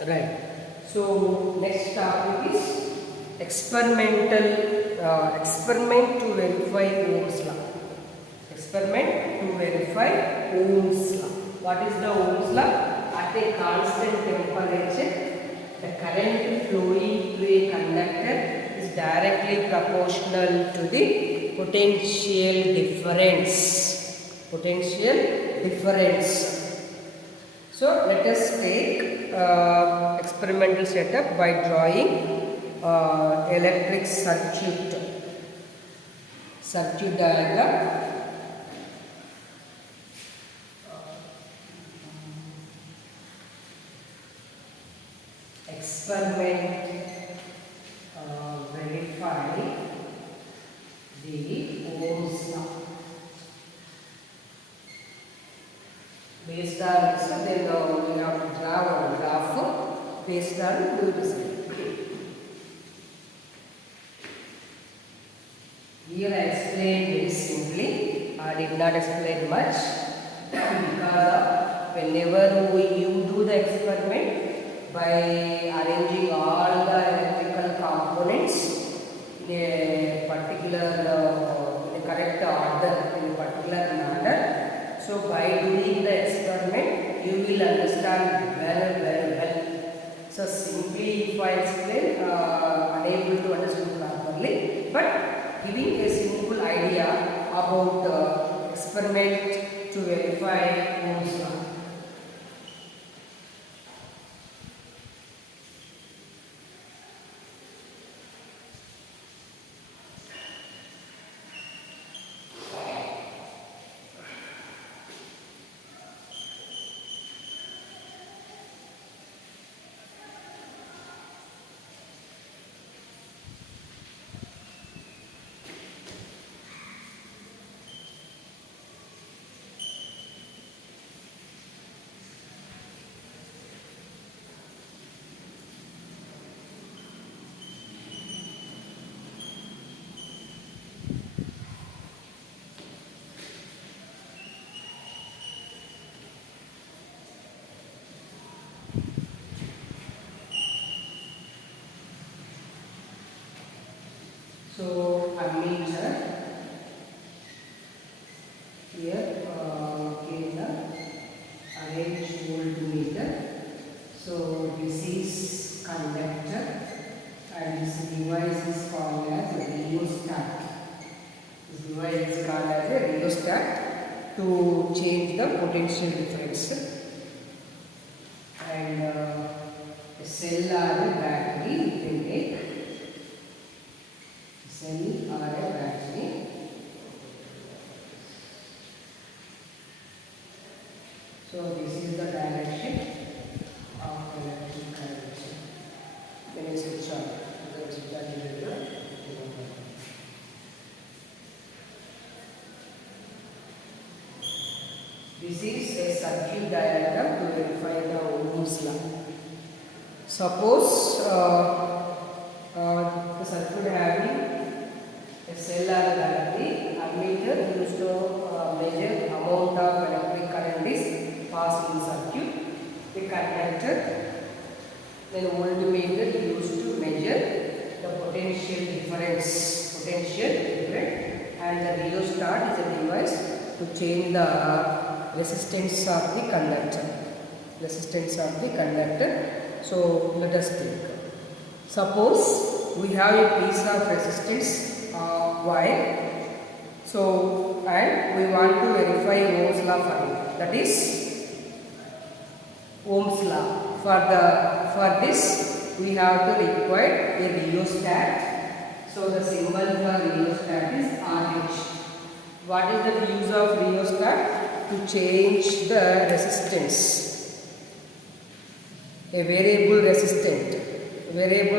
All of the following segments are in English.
Right. So next topic is experiment to verify Ohm's law. Experiment to verify Ohm's law. What is the Ohm's law? At a constant temperature, the current flowing through a conductor is directly proportional to the potential difference. Potential difference. So let us take experimental setup by drawing electric circuit diagram. Experiment verify the Ohm's law. Based on this, then we have to draw a graph based on this. Here I explained very simply. I did not explain much because whenever you do the experiment by arranging all the electrical components in a particular in a correct order, in a particular manner. So by doing the experiment, you will understand very well. So simply if I explain, unable to understand properly, but giving a simple idea about experiment to verify Ohm's law. So ammeter here in the arrange voltmeter. So this is conductor and this device is called as a rheostat. This device is called as a rheostat to change the potential difference. And a cell or a battery you can take. Cell or a battery. So this is the direction of electric current. Then I switch on. This is a circuit diagram to verify the Ohm's law. Suppose the circuit having a cell or battery, ammeter used to measure amount of electric current is passed in circuit. The conductor, then voltmeter used to measure the potential difference, and the rheostat is a device to change the resistance of the conductor. So let us take. Suppose we have a piece of resistance wire. So and we want to verify Ohm's law for it. That is Ohm's law. For this we have to require a rheostat. So the symbol for rheostat is RH. What is the use of rheostat? To change the resistance. A variable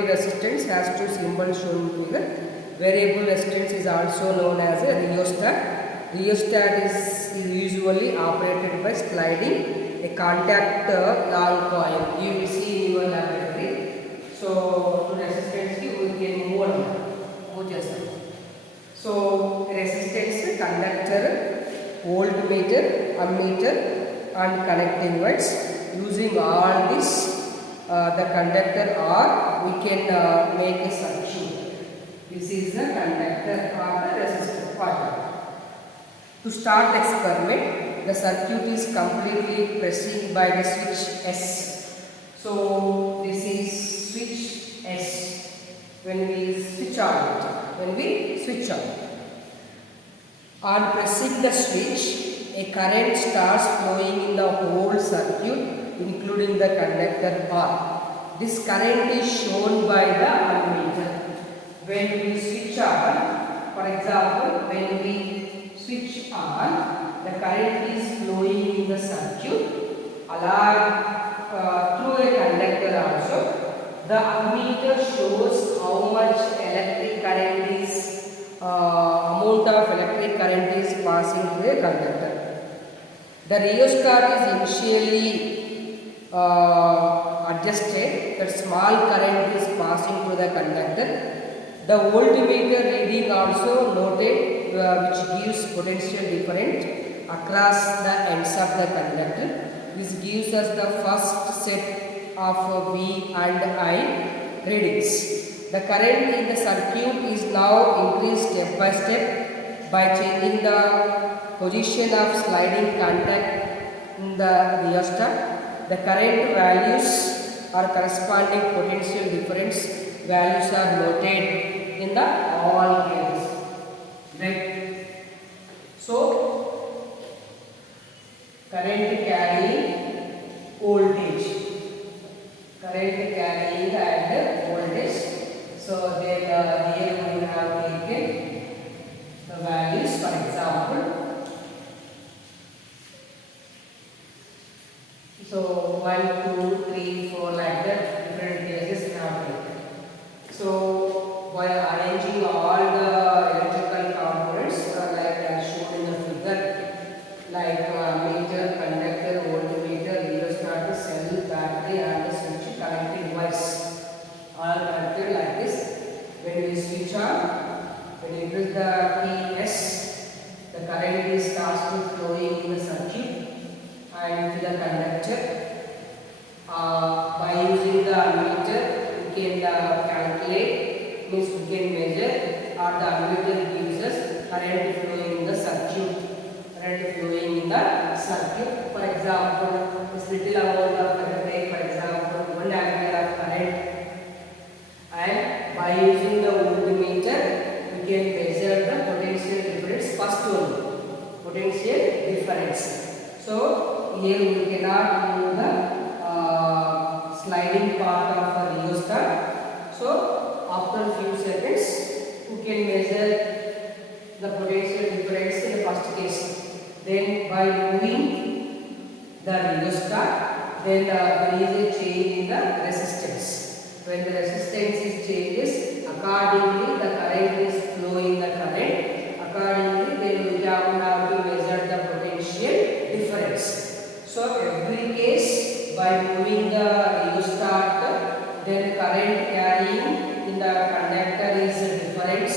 resistance has two symbols shown in figure. Variable resistance is also known as a rheostat. Rheostat is usually operated by sliding a contact long coil. You will see in your laboratory. So to resistance we can move just like. So resistance, conductor, voltmeter, ammeter and connecting wires. Using all these the conductor, or we can make a circuit. This is the conductor or the resistor part. To start the experiment, the circuit is completely pressing by the switch S. So this is switch S. When we switch on, on pressing the switch, a current starts flowing in the whole circuit, including the conductor R. This current is shown by the ammeter. When we switch on, for example, when we switch on, the current is flowing in the circuit along through a conductor also. The ammeter shows how much electric current is amount of electric current is passing through a conductor. The rheostat is initially adjusted. The small current is passing through the conductor. The voltmeter reading also noted, which gives potential difference across the ends of the conductor. This gives us the first set of V and I readings. The current in the circuit is now increased step by step by changing the position of sliding contact in the rheostat. The current values or corresponding potential difference values are noted in the all cases. Right. So current carrying voltage. Current carrying and voltage. So then here we have taken the values, for example. So 1, 2, 3, 4 like that, different cases we have taken. So by arranging all the electrical components like shown in the figure, like meter, conductor, voltmeter, rheostat, cell, battery and the switch connected wires. All connected like this. When we switch on, when you press the key S, the current starts to flowing in the circuit and to the conductor. By using the ammeter, we can calculate, means we can measure, or the ammeter gives us current flowing in the circuit. Current flowing in the circuit. For example, this little amount of current, for example, 1 ampere of current. And by using the voltmeter, we can measure the potential difference first one. Potential difference. So here we cannot use the sliding part of a rheostat. So after few seconds, we can measure the potential difference in the first case. Then by moving the rheostat, then there is a change in the resistance. When the resistance is changes, accordingly the current is flowing the current. Accordingly, then we have to measure the potential difference. So every case, by moving the rheostat, then current carrying in the conductor is difference,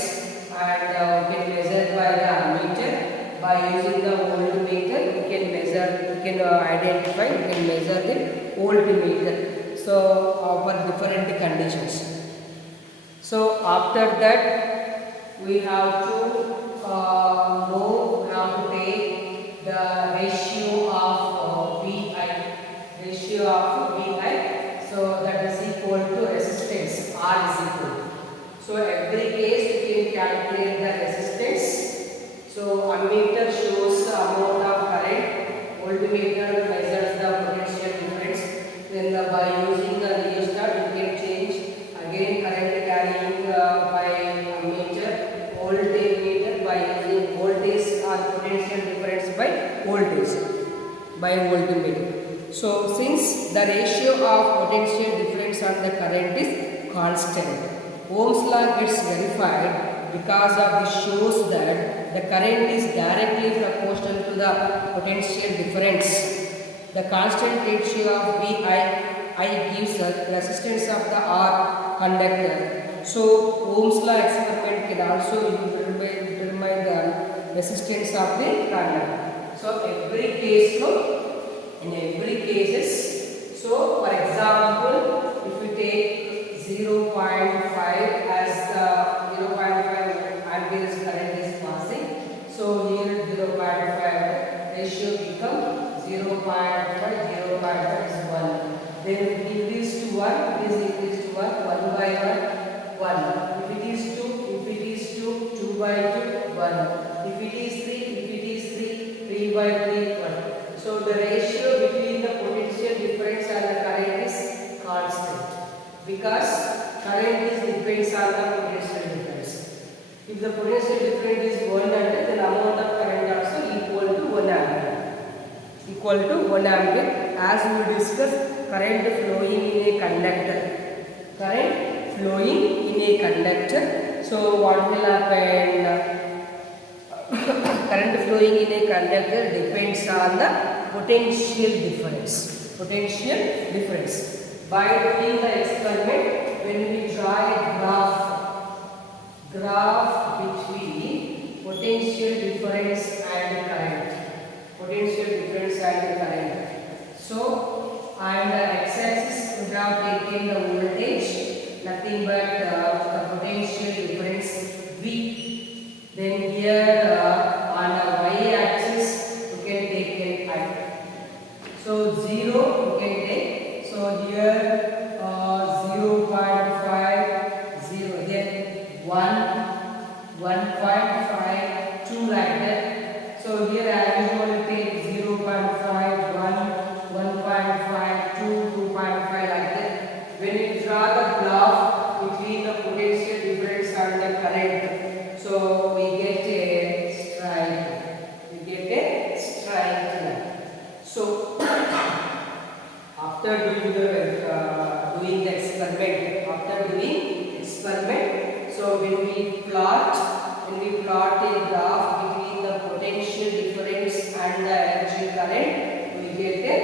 and we can measure by the ammeter. By using the voltmeter, we can measure, we can identify, we can measure the voltmeter. So for different conditions. So after that, we have to know, we have to take the ratio of VI. Ratio of VI. So that is equal to resistance. R is equal. So every case we can calculate the resistance. So ammeter shows the amount of current. Voltmeter measures the potential difference. Then by using the rheostat, you can change again current carrying by ammeter, voltage meter by using voltage or potential difference by voltmeter. So since the ratio of potential difference and the current is constant, Ohm's law gets verified because of this shows that the current is directly proportional to the potential difference. The constant ratio of VI gives us resistance of the R conductor. So Ohm's law experiment can also determine the resistance of the conductor. So every case, in every cases, so for example, then if it increases to 1, it is increased to 1, 1 by 1, 1. If it is 2, 2 by 2, 1. If it is 3, 3 by 3, 1. So the ratio between the potential difference and the current is constant, because current is depends on the potential difference. If the potential difference is 1 ampere, then amount of current also equal to 1 ampere. Equal to 1 ampere, as we discussed, current flowing in a conductor. Current flowing in a conductor. So what will happen? Current flowing in a conductor depends on the potential difference. Potential difference. By doing the experiment, when we draw a graph between potential difference and current. Potential difference and current. So, and the x-axis we have taken the voltage, nothing but the potential difference V. Then here on the y-axis we can take an I. So 0 we can take. So here 0.5, 0, then 1, 1.5, 2 like that. So here I usually take 0.5, 1, 1.5, 2, 2.5 like that. When you draw the graph between the potential difference and the current, so we get a straight line. So after doing the experiment, so when we plot a graph between the potential difference and the electric current, we get a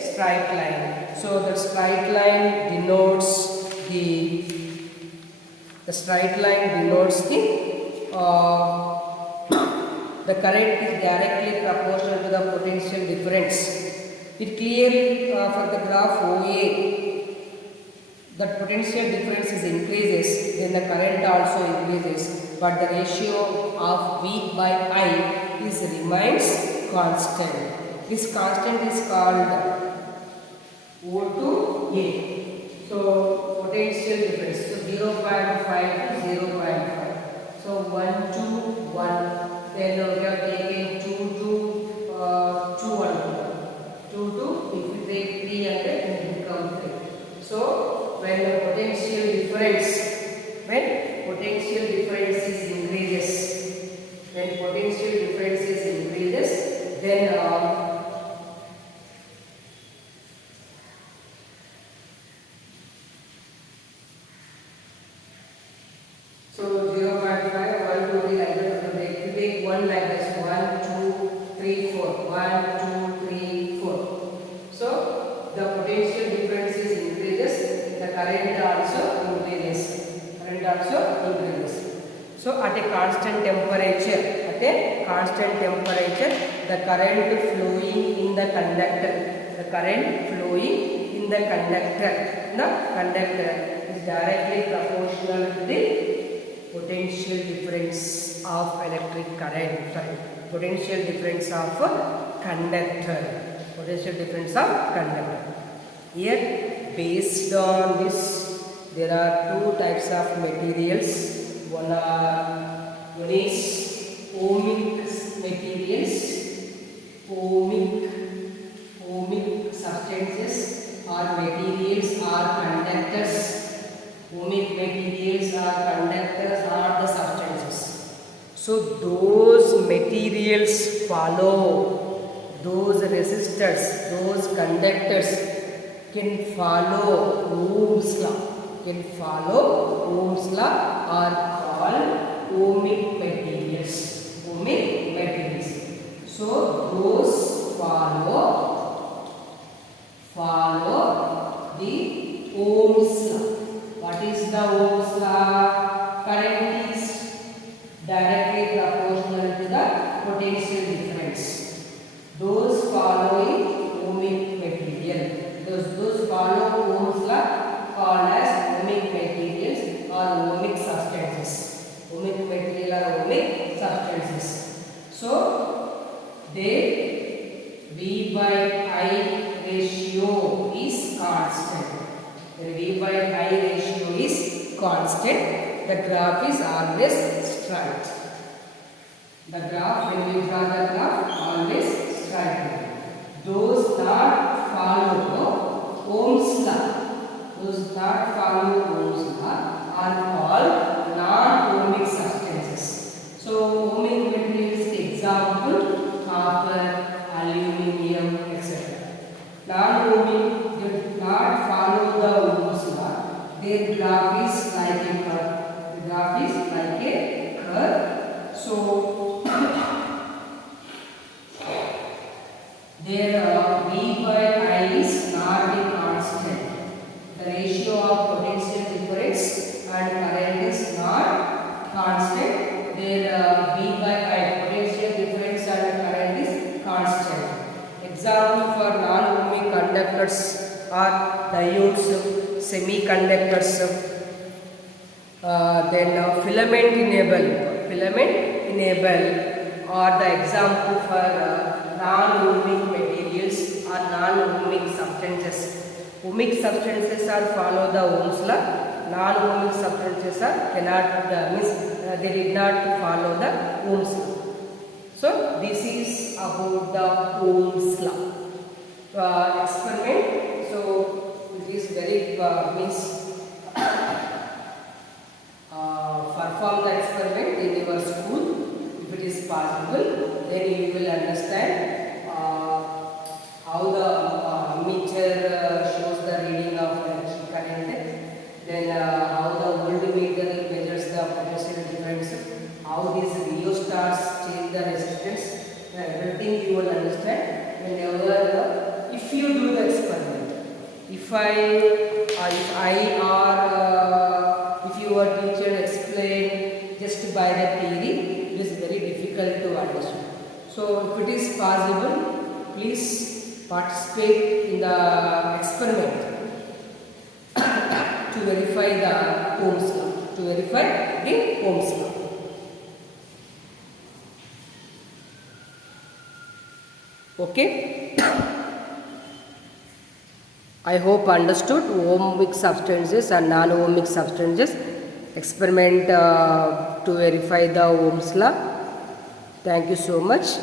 straight line. So the straight line denotes the current is directly proportional to the potential difference. It clearly for the graph OA, the potential difference increases, then the current also increases, but the ratio of V by I remains constant. This constant is called O to A. So potential difference, so 0.5 to 0.5. So 1 to 1. Then we have taken 2 to 2 1. 2 to, if we take 300, it will become 3. So when the potential difference increases, then so 0.5, 1, 2, 3 like that. We take 1 like this, 1, 2, 3, 4, 1, 2, 3, 4. So the potential difference increases, the current also increases. So at a constant temperature, the current flowing in the conductor, is directly proportional to the potential difference of electric current. Potential difference of conductor. Here, based on this, there are two types of materials. One is ohmic materials, ohmic substances or materials or conductors. Ohmic materials or conductors are the substances. So those materials follow, those resistors, those conductors can follow Ohm's law. Are called ohmic materials. So those follow the Ohm's law. What is the Ohm's law? Current is directly proportional to the potential difference. Those following ohmic material, those follow Ohm's law, called as ohmic materials or ohmic substances. Ohmic material or ohmic substances. So they V by I ratio constant, the graph is always straight. The graph, when we draw the graph, always straight. Those that follow Ohm's law, those that follow Ohm's law are called non-ohmic substances. So, ohmic materials example, copper, aluminium, etc. Non-ohmic do not follow the Ohm's law. Their graph is like a curve. The graph is like a curve. So, their V by I is not a constant. The ratio of potential difference and current is not constant. Their V by I, potential difference and current is constant. Example for non-ohmic conductors are diodes, semiconductors, then filament enable are the example for non-ohmic materials or non-ohmic substances. Ohmic substances are follow the Ohm's law. Non-ohmic substances are cannot they did not follow the Ohm's law. So this is about the Ohm's law. Experiment. So it is very perform the experiment in your school. If it is possible, then you will understand how the meter shows the reading of electric current, then how the voltmeter measures the potential difference, how these rheostats change the resistance, everything you will understand whenever if you do the experiment. If your teacher explain just by the theory, it is very difficult to understand. So if it is possible, please participate in the experiment to verify the Ohm's law. To verify the Ohm's law. Okay. I hope understood ohmic substances and non-ohmic substances. Experiment to verify the Ohm's law. Thank you so much.